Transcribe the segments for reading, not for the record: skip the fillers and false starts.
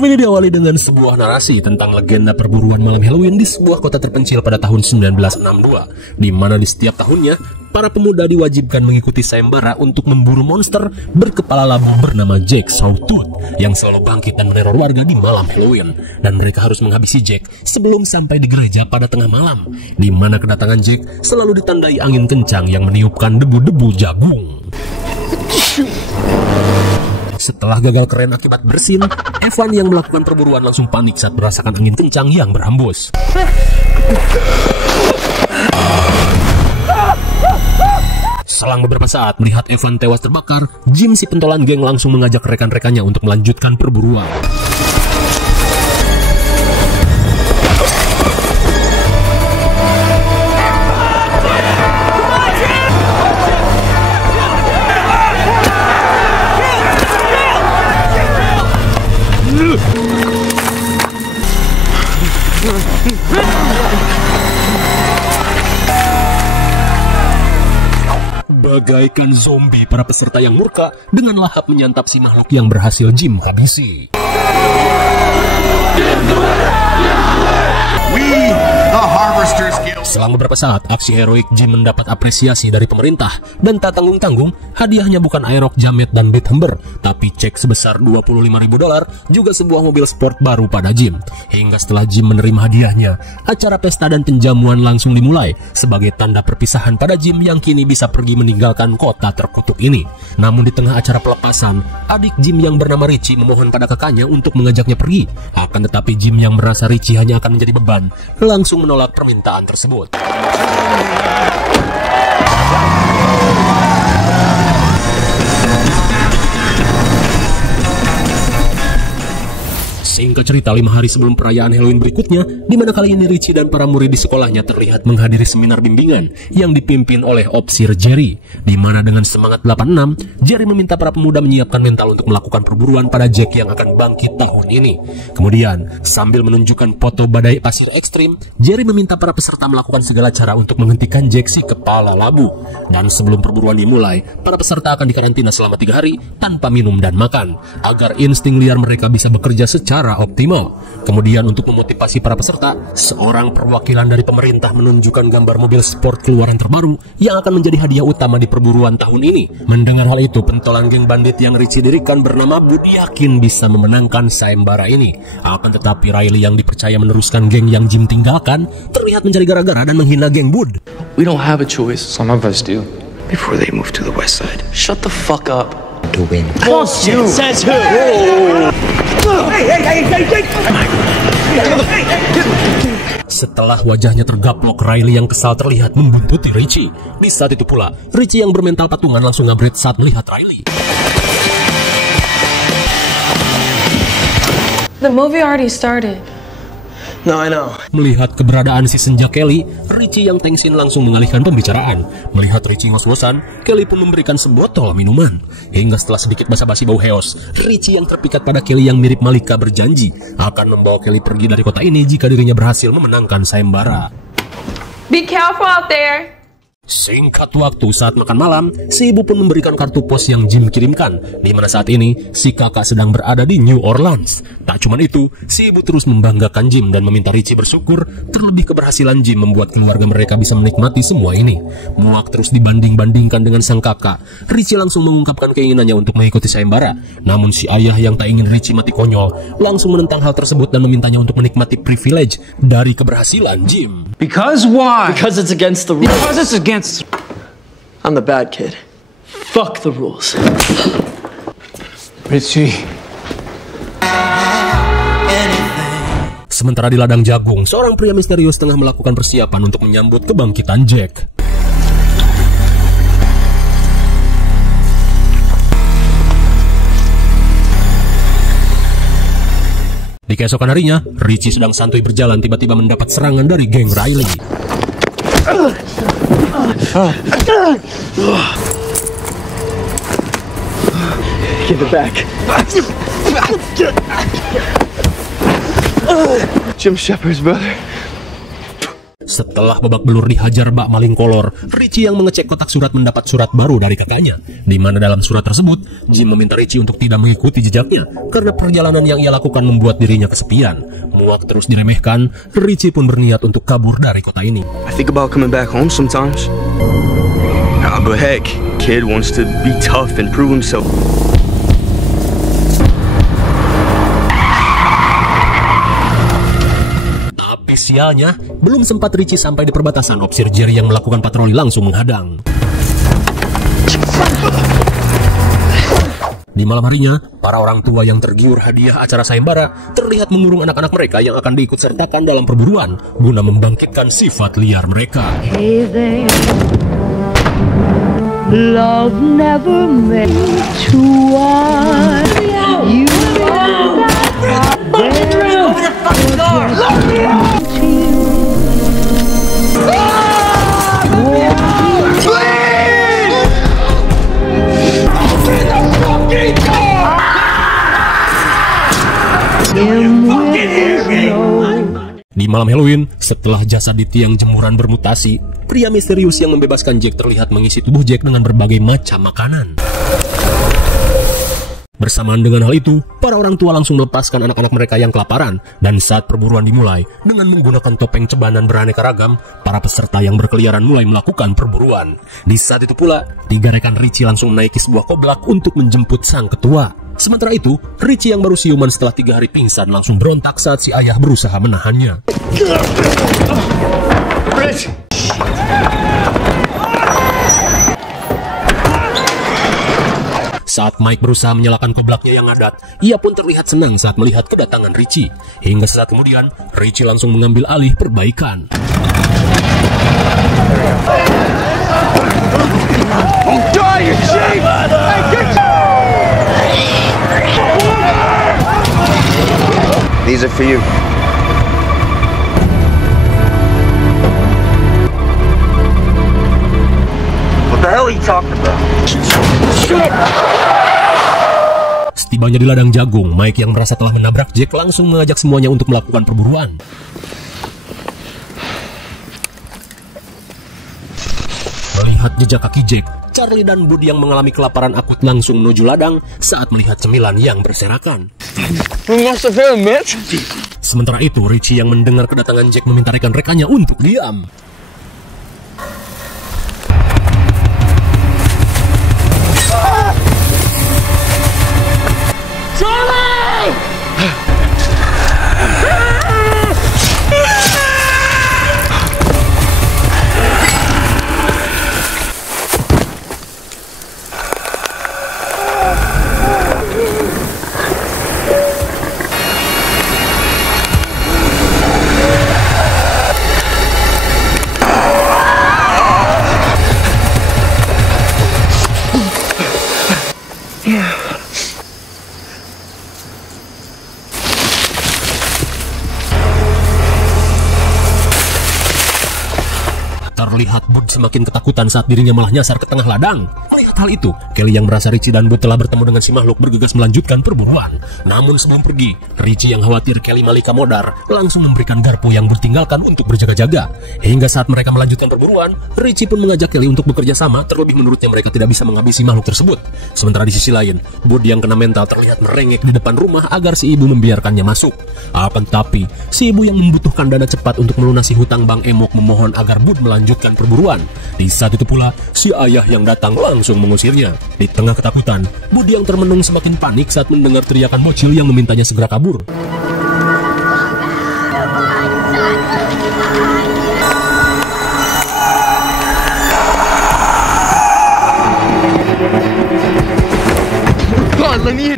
Film ini diawali dengan sebuah narasi tentang legenda perburuan malam Halloween di sebuah kota terpencil pada tahun 1962, di mana di setiap tahunnya para pemuda diwajibkan mengikuti sayembara untuk memburu monster berkepala labu bernama Jack Sawtooth yang selalu bangkit dan meneror warga di malam Halloween. Dan mereka harus menghabisi Jack sebelum sampai di gereja pada tengah malam, di mana kedatangan Jack selalu ditandai angin kencang yang meniupkan debu-debu jagung. Setelah gagal keren akibat bersin, Evan yang melakukan perburuan langsung panik saat merasakan angin kencang yang berhembus. Selang beberapa saat melihat Evan tewas terbakar, Jim si pentolan geng langsung mengajak rekan-rekannya untuk melanjutkan perburuan. Bagaikan zombie, para peserta yang murka dengan lahap menyantap si makhluk yang berhasil Jim habisi. Selang beberapa saat, aksi heroik Jim mendapat apresiasi dari pemerintah, dan tak tanggung-tanggung, hadiahnya bukan aerok, jamet, dan beat hember, tapi cek sebesar $25.000, juga sebuah mobil sport baru pada Jim. Hingga setelah Jim menerima hadiahnya, acara pesta dan penjamuan langsung dimulai, sebagai tanda perpisahan pada Jim yang kini bisa pergi meninggalkan kota terkutuk ini. Namun di tengah acara pelepasan, adik Jim yang bernama Richie memohon pada kakaknya untuk mengajaknya pergi. Akan tetapi Jim yang merasa Richie hanya akan menjadi beban, langsung menolak permintaan tersebut. Singkat cerita, 5 hari sebelum perayaan Halloween berikutnya, di mana kali ini Richie dan para murid di sekolahnya terlihat menghadiri seminar bimbingan yang dipimpin oleh Opsir Jerry, di mana dengan semangat 86, Jerry meminta para pemuda menyiapkan mental untuk melakukan perburuan pada Jack yang akan bangkit tahun ini. Kemudian, sambil menunjukkan foto badai pasir ekstrim, Jerry meminta para peserta melakukan segala cara untuk menghentikan Jack si kepala labu. Dan sebelum perburuan dimulai, para peserta akan dikarantina selama 3 hari tanpa minum dan makan, agar insting liar mereka bisa bekerja secara optimal. Kemudian untuk memotivasi para peserta, seorang perwakilan dari pemerintah menunjukkan gambar mobil sport keluaran terbaru yang akan menjadi hadiah utama di perburuan tahun ini. Mendengar hal itu, pentolan geng bandit yang Richie dirikan bernama Bud yakin bisa memenangkan sayembara ini. Akan tetapi Riley yang dipercaya meneruskan geng yang Jim tinggalkan terlihat mencari gara-gara dan menghina geng Bud. We don't have a choice. Some of us do. Before they move to the west side. Shut the fuck up. To win. Bullshit. Says who? Setelah wajahnya tergaplok, Riley yang kesal terlihat membuntuti Richie. Di saat itu pula, Richie yang bermental patungan langsung ngabret saat melihat Riley. The movie already started. No, I know. Melihat keberadaan si senja Kelly, Richie yang tengsin langsung mengalihkan pembicaraan. Melihat Richie ngos-ngosan, Kelly pun memberikan sebotol minuman. Hingga setelah sedikit basa-basi bau heos, Richie yang terpikat pada Kelly yang mirip Malika berjanji akan membawa Kelly pergi dari kota ini jika dirinya berhasil memenangkan sayembara. Be careful out there. Singkat waktu saat makan malam, si ibu pun memberikan kartu pos yang Jim kirimkan, di mana saat ini si kakak sedang berada di New Orleans. Tak cuma itu, si ibu terus membanggakan Jim dan meminta Richie bersyukur, terlebih keberhasilan Jim membuat keluarga mereka bisa menikmati semua ini. Muak terus dibanding-bandingkan dengan sang kakak, Richie langsung mengungkapkan keinginannya untuk mengikuti sayembara. Namun si ayah yang tak ingin Richie mati konyol langsung menentang hal tersebut dan memintanya untuk menikmati privilege dari keberhasilan Jim. Because why? Because it's against the rules. Because it's against. I'm the bad kid. Fuck the rules. Richie. Sementara di ladang jagung, seorang pria misterius tengah melakukan persiapan untuk menyambut kebangkitan Jack. Di keesokan harinya, Richie sedang santuy berjalan tiba-tiba mendapat serangan dari geng Riley. Give it back. Jim Shepard's brother. Setelah babak belur dihajar bak maling kolor, Richie yang mengecek kotak surat mendapat surat baru dari kakaknya, di mana dalam surat tersebut Jim meminta Richie untuk tidak mengikuti jejaknya karena perjalanan yang ia lakukan membuat dirinya kesepian. Muak terus diremehkan, Richie pun berniat untuk kabur dari kota ini. I think about coming back home sometimes. Nah, but heck, kid wants to be tough and prove himself. Tapi sialnya, belum sempat Richie sampai di perbatasan, Opsir Jerry yang melakukan patroli langsung menghadang. Di malam harinya, para orang tua yang tergiur hadiah acara sayembara terlihat mengurung anak-anak mereka yang akan diikut sertakan dalam perburuan guna membangkitkan sifat liar mereka. Hey there, love never meant to one. You Di malam Halloween, setelah jasad di tiang jemuran bermutasi, pria misterius yang membebaskan Jack terlihat mengisi tubuh Jack dengan berbagai macam makanan. Bersamaan dengan hal itu, para orang tua langsung melepaskan anak-anak mereka yang kelaparan, dan saat perburuan dimulai, dengan menggunakan topeng cebanan beraneka ragam, para peserta yang berkeliaran mulai melakukan perburuan. Di saat itu pula, 3 rekan Richie langsung menaiki sebuah koblak untuk menjemput sang ketua. Sementara itu, Richie yang baru siuman setelah 3 hari pingsan langsung berontak saat si ayah berusaha menahannya. Saat Mike berusaha menyalakan koblaknya yang ngadat, ia pun terlihat senang saat melihat kedatangan Richie. Hingga sesaat kemudian, Richie langsung mengambil alih perbaikan. These are for you. What the hell are you talking about? Setibanya di ladang jagung, Mike yang merasa telah menabrak Jack langsung mengajak semuanya untuk melakukan perburuan. Melihat jejak kaki Jack, Charlie dan Bud yang mengalami kelaparan akut langsung menuju ladang saat melihat cemilan yang berserakan. Sementara itu, Richie yang mendengar kedatangan Jack meminta rekan-rekannya untuk diam. Terlihat Bud semakin ketakutan saat dirinya malah nyasar ke tengah ladang. Melihat hal itu, Kelly yang merasa Richie dan Bud telah bertemu dengan si makhluk bergegas melanjutkan perburuan. Namun sebelum pergi, Richie yang khawatir Kelly Malika modar langsung memberikan garpu yang bertinggalkan untuk berjaga-jaga. Hingga saat mereka melanjutkan perburuan, Richie pun mengajak Kelly untuk bekerja sama, terlebih menurutnya mereka tidak bisa menghabisi makhluk tersebut. Sementara di sisi lain, Bud yang kena mental terlihat merengek di depan rumah agar si ibu membiarkannya masuk. Akan tetapi, si ibu yang membutuhkan dana cepat untuk melunasi hutang Bang Emok memohon agar Bud melanjutkan perburuan. Di saat itu pula, si ayah yang datang langsung mengusirnya. Di tengah ketakutan, Bud yang termenung semakin panik saat mendengar teriakan bocil yang memintanya segera kabur.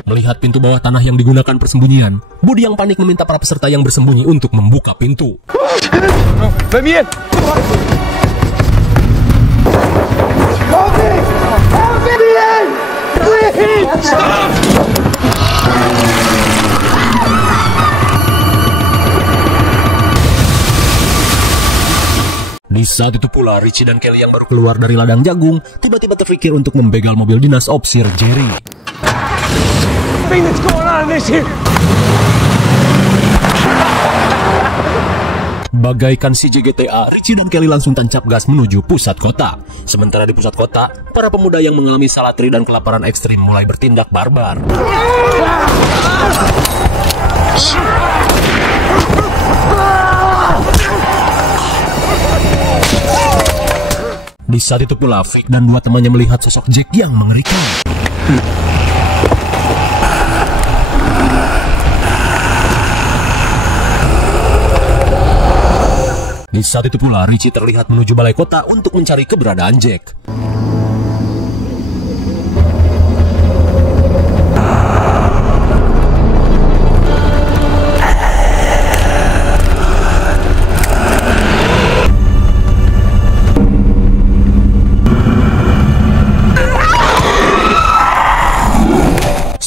Melihat pintu bawah tanah yang digunakan persembunyian, Bud yang panik meminta para peserta yang bersembunyi untuk membuka pintu. Di saat itu pula, Richie dan Kelly yang baru keluar dari ladang jagung tiba-tiba terpikir untuk membegal mobil dinas Opsir Jerry. Bagaikan si JGTA, Richie dan Kelly langsung tancap gas menuju pusat kota. Sementara di pusat kota, para pemuda yang mengalami salatri dan kelaparan ekstrim mulai bertindak barbar. Di saat itu pula, Vic dan dua temannya melihat sosok Jack yang mengerikan. Di saat itu pula, Richie terlihat menuju balai kota untuk mencari keberadaan Jack.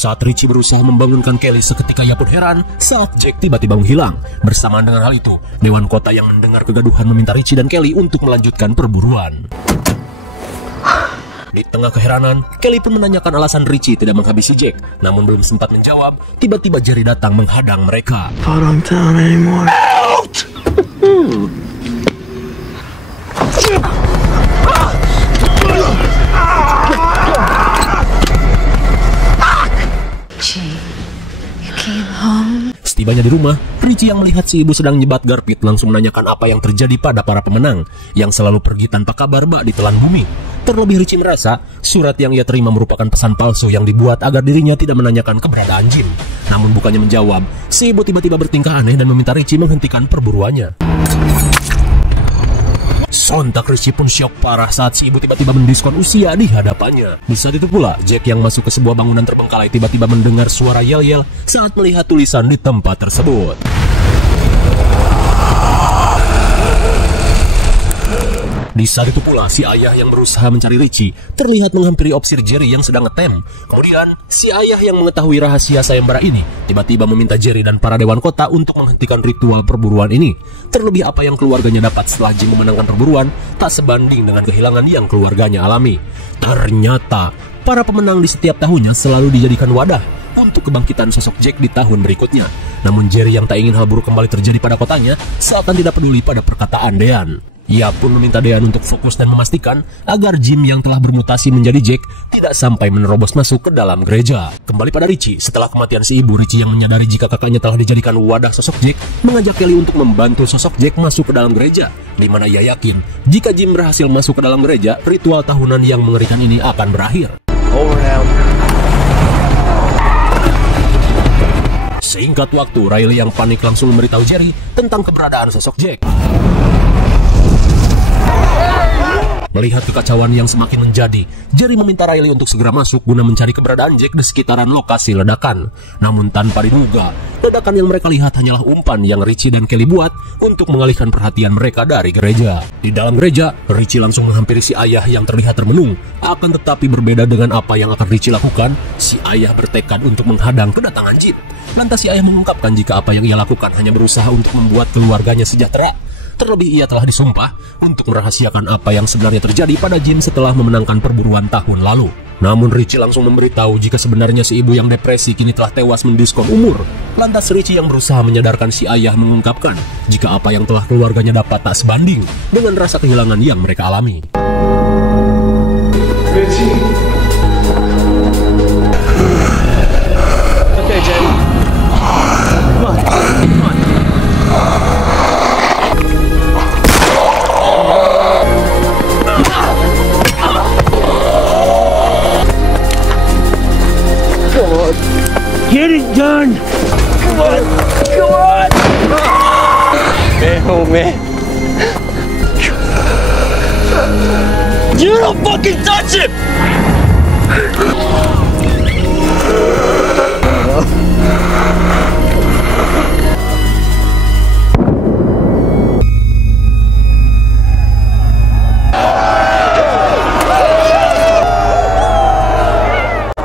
Saat Richie berusaha membangunkan Kelly, seketika ia pun heran saat Jack tiba-tiba menghilang. Bersamaan dengan hal itu, Dewan Kota yang mendengar kegaduhan meminta Richie dan Kelly untuk melanjutkan perburuan. Di tengah keheranan, Kelly pun menanyakan alasan Richie tidak menghabisi Jack. Namun belum sempat menjawab, tiba-tiba Jerry datang menghadang mereka. I don't down anymore. Setibanya di rumah, Richie yang melihat si ibu sedang nyebat garpit langsung menanyakan apa yang terjadi pada para pemenang yang selalu pergi tanpa kabar bak ditelan bumi. Terlebih Richie merasa surat yang ia terima merupakan pesan palsu yang dibuat agar dirinya tidak menanyakan keberadaan Jim. Namun bukannya menjawab, si ibu tiba-tiba bertingkah aneh dan meminta Richie menghentikan perburuannya. Sontak Richie pun syok parah saat si ibu tiba-tiba mendiskon usia di hadapannya. Di saat itu pula, Jack yang masuk ke sebuah bangunan terbengkalai tiba-tiba mendengar suara yel-yel saat melihat tulisan di tempat tersebut. Di saat itu pula, si ayah yang berusaha mencari Richie terlihat menghampiri opsir Jerry yang sedang ngetem. Kemudian, si ayah yang mengetahui rahasia sayembara ini tiba-tiba meminta Jerry dan para dewan kota untuk menghentikan ritual perburuan ini. Terlebih apa yang keluarganya dapat setelah Jim memenangkan perburuan tak sebanding dengan kehilangan yang keluarganya alami. Ternyata, para pemenang di setiap tahunnya selalu dijadikan wadah untuk kebangkitan sosok Jack di tahun berikutnya. Namun Jerry yang tak ingin hal buruk kembali terjadi pada kotanya seakan tidak peduli pada perkataan Dean. Ia pun meminta Dean untuk fokus dan memastikan agar Jim yang telah bermutasi menjadi Jack tidak sampai menerobos masuk ke dalam gereja. Kembali pada Richie, setelah kematian si ibu, Richie yang menyadari jika kakaknya telah dijadikan wadah sosok Jack mengajak Kelly untuk membantu sosok Jack masuk ke dalam gereja, di mana ia yakin jika Jim berhasil masuk ke dalam gereja, ritual tahunan yang mengerikan ini akan berakhir. Singkat waktu, Riley yang panik langsung memberitahu Jerry tentang keberadaan sosok Jack. Melihat kekacauan yang semakin menjadi, Jerry meminta Riley untuk segera masuk guna mencari keberadaan Jack di sekitaran lokasi ledakan. Namun tanpa diduga, ledakan yang mereka lihat hanyalah umpan yang Richie dan Kelly buat untuk mengalihkan perhatian mereka dari gereja. Di dalam gereja, Richie langsung menghampiri si ayah yang terlihat termenung. Akan tetapi berbeda dengan apa yang akan Richie lakukan, si ayah bertekad untuk menghadang kedatangan Jim. Lantas si ayah mengungkapkan jika apa yang ia lakukan hanya berusaha untuk membuat keluarganya sejahtera. Terlebih ia telah disumpah untuk merahasiakan apa yang sebenarnya terjadi pada Jim setelah memenangkan perburuan tahun lalu. Namun Richie langsung memberitahu jika sebenarnya si ibu yang depresi kini telah tewas mendiskon umur. Lantas Richie yang berusaha menyadarkan si ayah mengungkapkan jika apa yang telah keluarganya dapat tak sebanding dengan rasa kehilangan yang mereka alami. Richie. Okay, Jerry. Come on. Come on. Get it done! Come on! Come on! Man, oh man. You don't fucking touch him!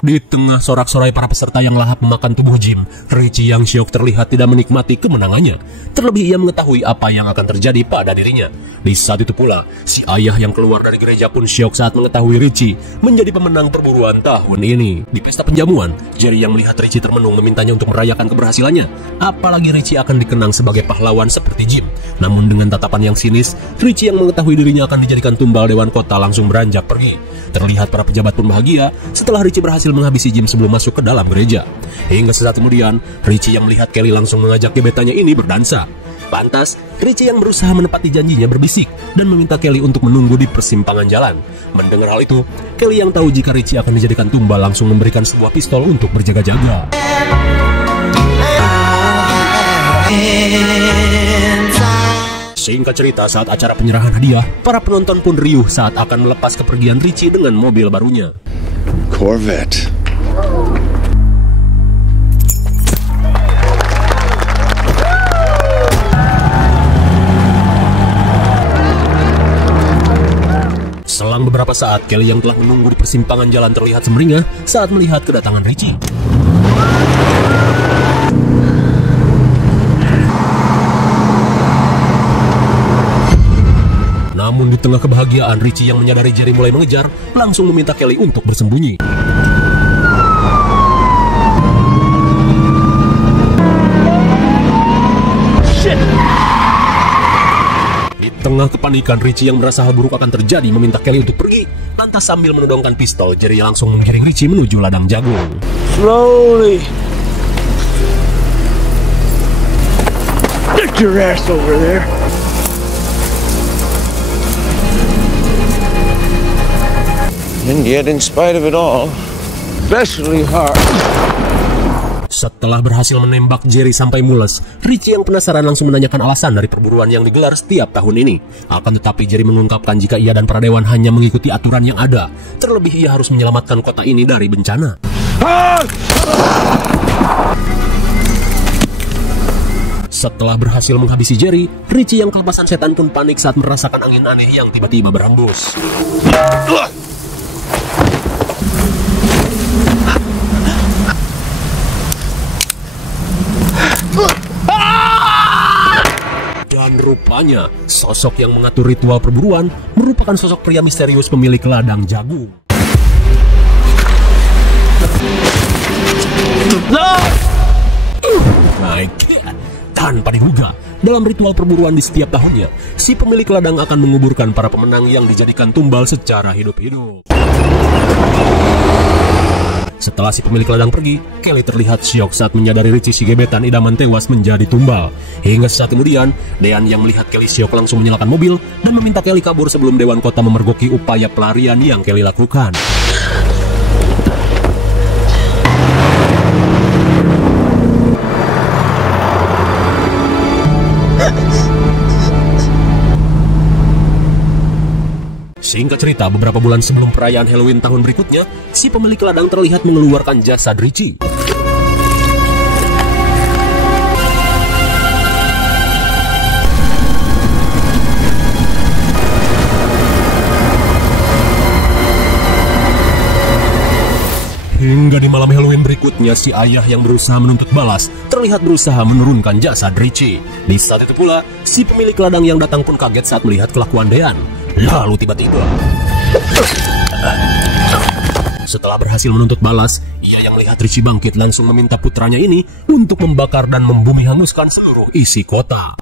Di tengah sorak-sorai para peserta yang lahap memakan tubuh Jim, Richie yang syok terlihat tidak menikmati kemenangannya. Terlebih ia mengetahui apa yang akan terjadi pada dirinya. Di saat itu pula, si ayah yang keluar dari gereja pun syok saat mengetahui Richie menjadi pemenang perburuan tahun ini. Di pesta penjamuan, Jerry yang melihat Richie termenung memintanya untuk merayakan keberhasilannya. Apalagi Richie akan dikenang sebagai pahlawan seperti Jim. Namun dengan tatapan yang sinis, Richie yang mengetahui dirinya akan dijadikan tumbal Dewan Kota langsung beranjak pergi. Terlihat para pejabat pun bahagia setelah Richie berhasil menghabisi Jim sebelum masuk ke dalam gereja. Hingga sesaat kemudian, Richie yang melihat Kelly langsung mengajak gebetannya ini berdansa. Pantas, Richie yang berusaha menepati janjinya berbisik dan meminta Kelly untuk menunggu di persimpangan jalan. Mendengar hal itu, Kelly yang tahu jika Richie akan dijadikan tumbal langsung memberikan sebuah pistol untuk berjaga-jaga. Singkat cerita, saat acara penyerahan hadiah, para penonton pun riuh saat akan melepas kepergian Richie dengan mobil barunya. Corvette. Selang beberapa saat, Kelly yang telah menunggu di persimpangan jalan terlihat semeringah saat melihat kedatangan Richie. Namun di tengah kebahagiaan, Richie yang menyadari Jerry mulai mengejar, langsung meminta Kelly untuk bersembunyi. Di tengah kepanikan, Richie yang merasa hal buruk akan terjadi meminta Kelly untuk pergi. Lantas sambil menodongkan pistol, Jerry langsung menggiring Richie menuju ladang jagung. Slowly. Get your ass over there. And yet, in spite of it all, especially hard. Setelah berhasil menembak Jerry sampai mules, Richie yang penasaran langsung menanyakan alasan dari perburuan yang digelar setiap tahun ini. Akan tetapi Jerry mengungkapkan jika ia dan para dewan hanya mengikuti aturan yang ada. Terlebih ia harus menyelamatkan kota ini dari bencana. Setelah berhasil menghabisi Jerry, Richie yang kelepasan setan pun panik saat merasakan angin aneh yang tiba-tiba berhembus. Dan rupanya, sosok yang mengatur ritual perburuan merupakan sosok pria misterius pemilik ladang jagung. My God. Tanpa diduga, dalam ritual perburuan di setiap tahunnya, si pemilik ladang akan menguburkan para pemenang yang dijadikan tumbal secara hidup-hidup. Setelah si pemilik ladang pergi, Kelly terlihat syok saat menyadari Richie si gebetan idaman tewas menjadi tumbal. Hingga saat kemudian, Dean yang melihat Kelly syok langsung menyalakan mobil dan meminta Kelly kabur sebelum Dewan Kota memergoki upaya pelarian yang Kelly lakukan. Singkat cerita, beberapa bulan sebelum perayaan Halloween tahun berikutnya, si pemilik ladang terlihat mengeluarkan jasad Richie. Hingga di malam Halloween berikutnya, si ayah yang berusaha menuntut balas terlihat berusaha menurunkan jasad Richie. Di saat itu pula, si pemilik ladang yang datang pun kaget saat melihat kelakuan Dean. Lalu tiba-tiba, setelah berhasil menuntut balas, ia yang melihat Richie bangkit langsung meminta putranya ini untuk membakar dan membumi hanguskan seluruh isi kota.